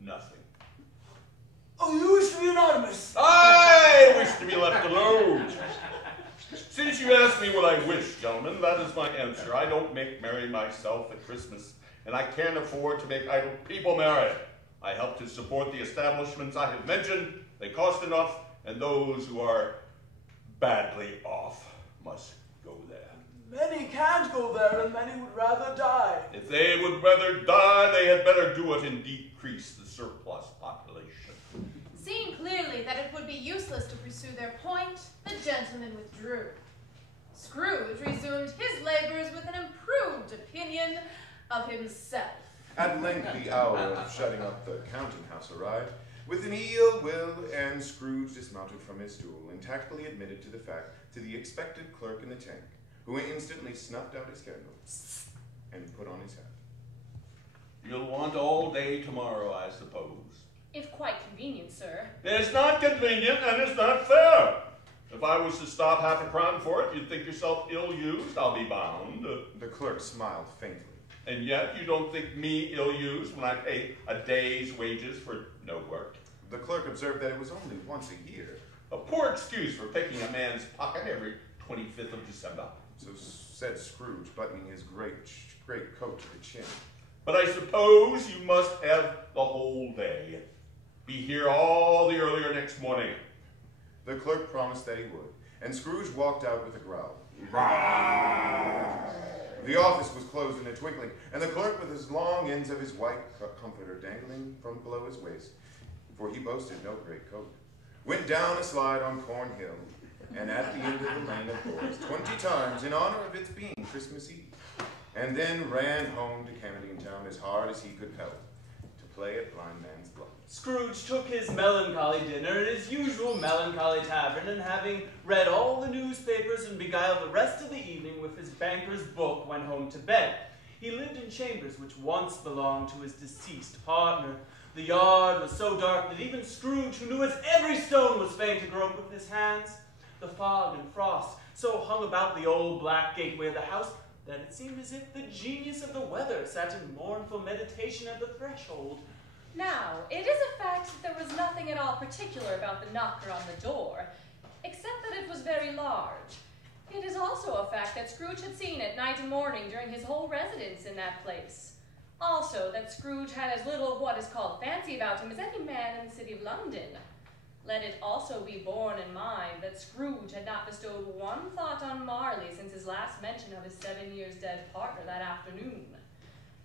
nothing. Oh, you wish to be anonymous? I wish to be left alone. Since you asked me what I wish, gentlemen, that is my answer. I don't make merry myself at Christmas, and I can't afford to make idle people merry. I help to support the establishments I have mentioned. They cost enough, and those who are badly off must go there. Many can't go there, and many would rather die. If they would rather die, they had better do it and decrease the surplus population. Seeing clearly that it would be useless to pursue their point, the gentleman withdrew. Scrooge resumed his labors with an improved opinion of himself. At length the hour of shutting up the counting house arrived. With an ill will, and Scrooge dismounted from his stool and tactfully admitted to the expected clerk in the tank, who instantly snuffed out his candle and put on his hat. You'll want all day tomorrow, I suppose. If quite convenient, sir. It's not convenient, and it's not fair. If I was to stop half a crown for it, you'd think yourself ill-used, I'll be bound. The clerk smiled faintly. And yet you don't think me ill-used when I pay a day's wages for no work? The clerk observed that it was only once a year. A poor excuse for picking a man's pocket every 25th of December. So said Scrooge, buttoning his great coat to the chin. But I suppose you must have the whole day. Be here all the earlier next morning. The clerk promised that he would, and Scrooge walked out with a growl. The office was closed in a twinkling, and the clerk, with his long ends of his white comforter dangling from below his waist, for he boasted no great coat, went down a slide on Cornhill, and at the end of the lane of boys 20 times in honor of its being Christmas Eve, and then ran home to Camden Town as hard as he could pelt, to play at blind man's bluff. Scrooge took his melancholy dinner at his usual melancholy tavern, and having read all the newspapers and beguiled the rest of the evening with his banker's book, went home to bed. He lived in chambers which once belonged to his deceased partner. The yard was so dark that even Scrooge, who knew its every stone, was fain to grope with his hands. The fog and frost so hung about the old black gateway of the house that it seemed as if the genius of the weather sat in mournful meditation at the threshold. Now, it is a fact that there was nothing at all particular about the knocker on the door, except that it was very large. It is also a fact that Scrooge had seen it night and morning during his whole residence in that place. Also, that Scrooge had as little of what is called fancy about him as any man in the city of London. Let it also be borne in mind that Scrooge had not bestowed one thought on Marley since his last mention of his 7 years dead partner that afternoon.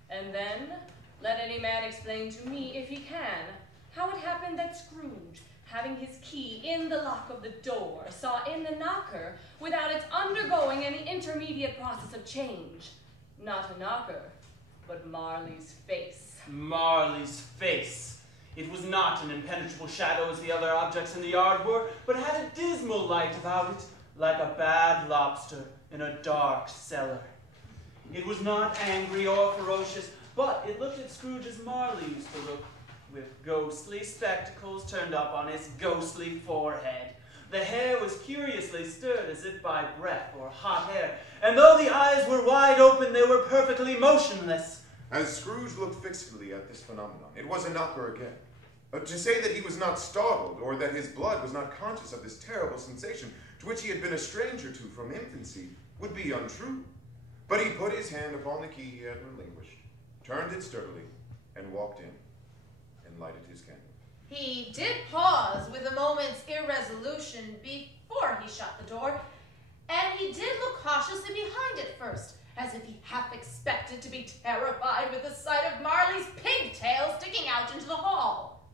And then, let any man explain to me, if he can, how it happened that Scrooge, having his key in the lock of the door, saw in the knocker, without its undergoing any intermediate process of change, not a knocker, but Marley's face. Marley's face. It was not an impenetrable shadow as the other objects in the yard were, but had a dismal light about it, like a bad lobster in a dark cellar. It was not angry or ferocious, but it looked at Scrooge as Marley used to look, with ghostly spectacles turned up on his ghostly forehead. The hair was curiously stirred as if by breath or hot air, and though the eyes were wide open, they were perfectly motionless. As Scrooge looked fixedly at this phenomenon, it was a knocker again. To say that he was not startled, or that his blood was not conscious of this terrible sensation to which he had been a stranger to from infancy, would be untrue. But he put his hand upon the key he had relinquished, turned it sturdily, and walked in, and lighted his candle. He did pause with a moment's irresolution before he shut the door, and he did look cautiously behind it first, as if he half expected to be terrified with the sight of Marley's pigtail sticking out into the hall.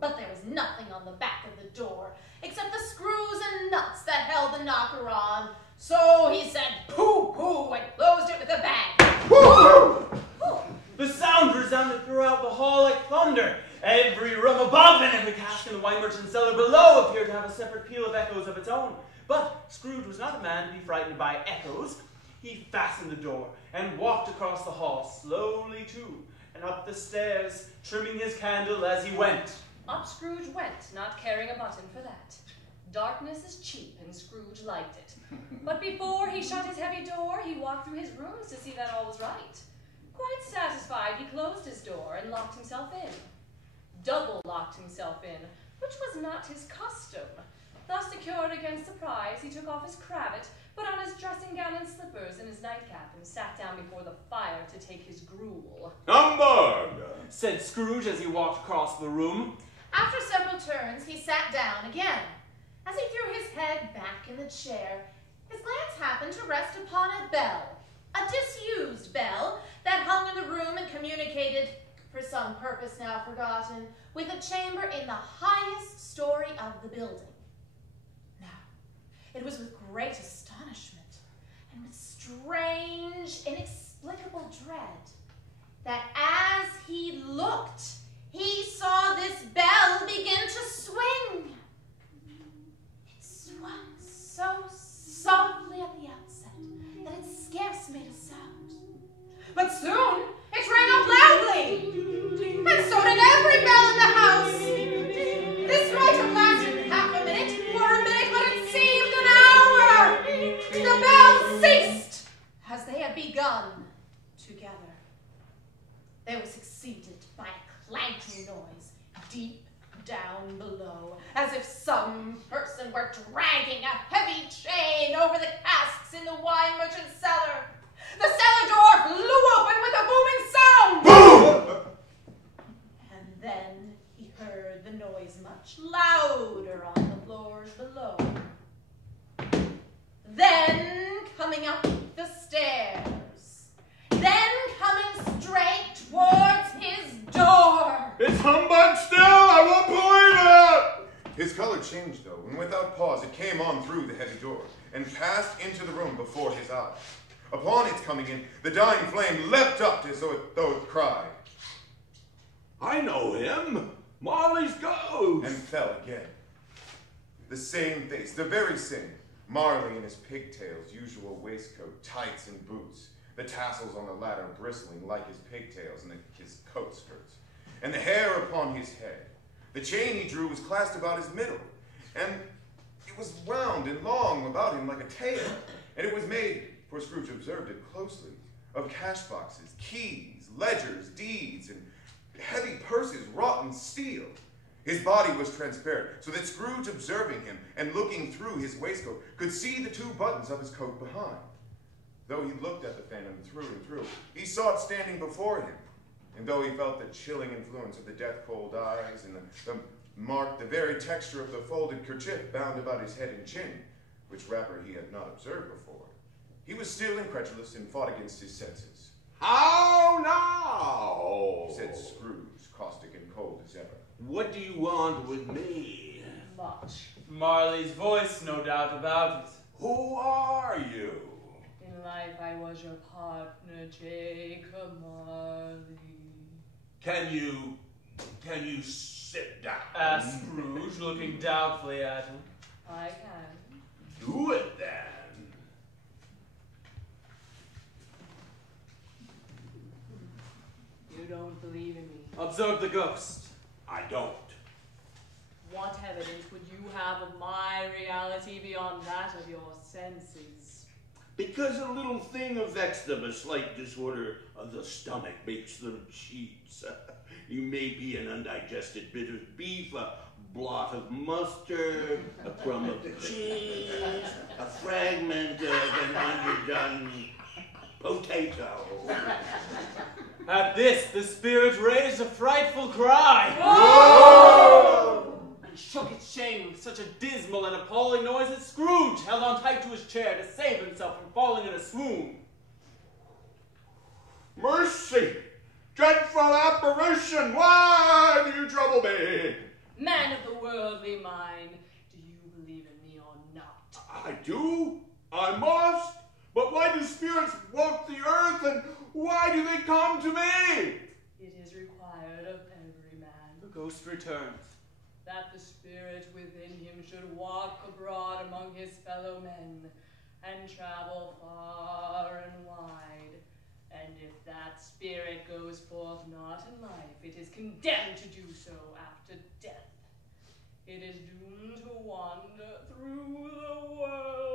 But there was nothing on the back of the door, except the screws and nuts that held the knocker on. So he said, "Pooh-pooh," and closed it with a bang. Woo! The sound resounded throughout the hall like thunder. Every room above and every cask in the wine merchant's cellar below appeared to have a separate peal of echoes of its own. But Scrooge was not a man to be frightened by echoes. He fastened the door and walked across the hall, slowly too, and up the stairs, trimming his candle as he went. Up Scrooge went, not caring a button for that. Darkness is cheap, and Scrooge liked it. But before he shut his heavy door, he walked through his rooms to see that all was right. Quite satisfied, he closed his door and locked himself in. double-locked himself in, which was not his custom. Thus secured against surprise, he took off his cravat, put on his dressing gown and slippers and his nightcap, and sat down before the fire to take his gruel. Humbug! Said Scrooge as he walked across the room. After several turns, he sat down again. As he threw his head back in the chair, his glance happened to rest upon a bell, a disused bell that hung in the room and communicated, for some purpose now forgotten, with a chamber in the highest story of the building. Now, it was with great astonishment and with strange, inexplicable dread that as he looked, he saw this bell begin to swing. It swung so softly at the outset that it scarce made a sound. But soon it rang out loudly, and so did every bell in the house. This might have lasted half a minute, or a minute, but it seemed an hour. The bells ceased as they had begun together. They were succeeded by a clanking noise deep down below, as if some person were dragging a heavy chain over the casks in the wine merchant's cellar. The cellar door flew open with a booming sound. Boom! And then he heard the noise much louder on the floors below. Then coming up the stairs. Then coming straight towards his door. It's humbug still! I won't believe it! His color changed, though, and without pause it came on through the heavy door and passed into the room before his eyes. Upon its coming in, the dying flame leapt up as though it cried. I know him! Marley's ghost! And fell again. The same face, the very same. Marley in his pigtails, usual waistcoat, tights, and boots. The tassels on the latter bristling like his pigtails and his coat skirts. And the hair upon his head. The chain he drew was clasped about his middle, and it was wound and long about him like a tail. And it was made, for Scrooge observed it closely, of cash boxes, keys, ledgers, deeds, and heavy purses wrought in steel. His body was transparent, so that Scrooge, observing him and looking through his waistcoat, could see the two buttons of his coat behind. Though he looked at the phantom through and through, he saw it standing before him. And though he felt the chilling influence of the death-cold eyes and the very texture of the folded kerchief bound about his head and chin, which wrapper he had not observed before, he was still incredulous and fought against his senses. How now? Said Scrooge, caustic and cold as ever. What do you want with me? Much. Marley's voice, no doubt about it. Who are you? In life I was your partner, Jacob Marley. Can you sit down? Asked Scrooge, looking doubtfully at him. I can. Do it then. You don't believe in me. Observed the ghost. I don't. What evidence would you have of my reality beyond that of your senses? Because a little thing affects them, a slight disorder of the stomach makes them cheats. You may be an undigested bit of beef, a blot of mustard, a crumb of cheese, a fragment of an underdone potato. At this, the spirit raised a frightful cry. Whoa! And shook its chain with such a dismal and appalling noise that Scrooge held on tight to his chair to save himself from falling in a swoon. Mercy! Dreadful apparition! Why do you trouble me? Man of the worldly mind, do you believe in me or not? I do. I must. But why do spirits walk the earth, and why do they come to me? It is required of every man The ghost returns. that the spirit within him should walk abroad among his fellow men and travel far and wide. And if that spirit goes forth not in life, it is condemned to do so after death. It is doomed to wander through the world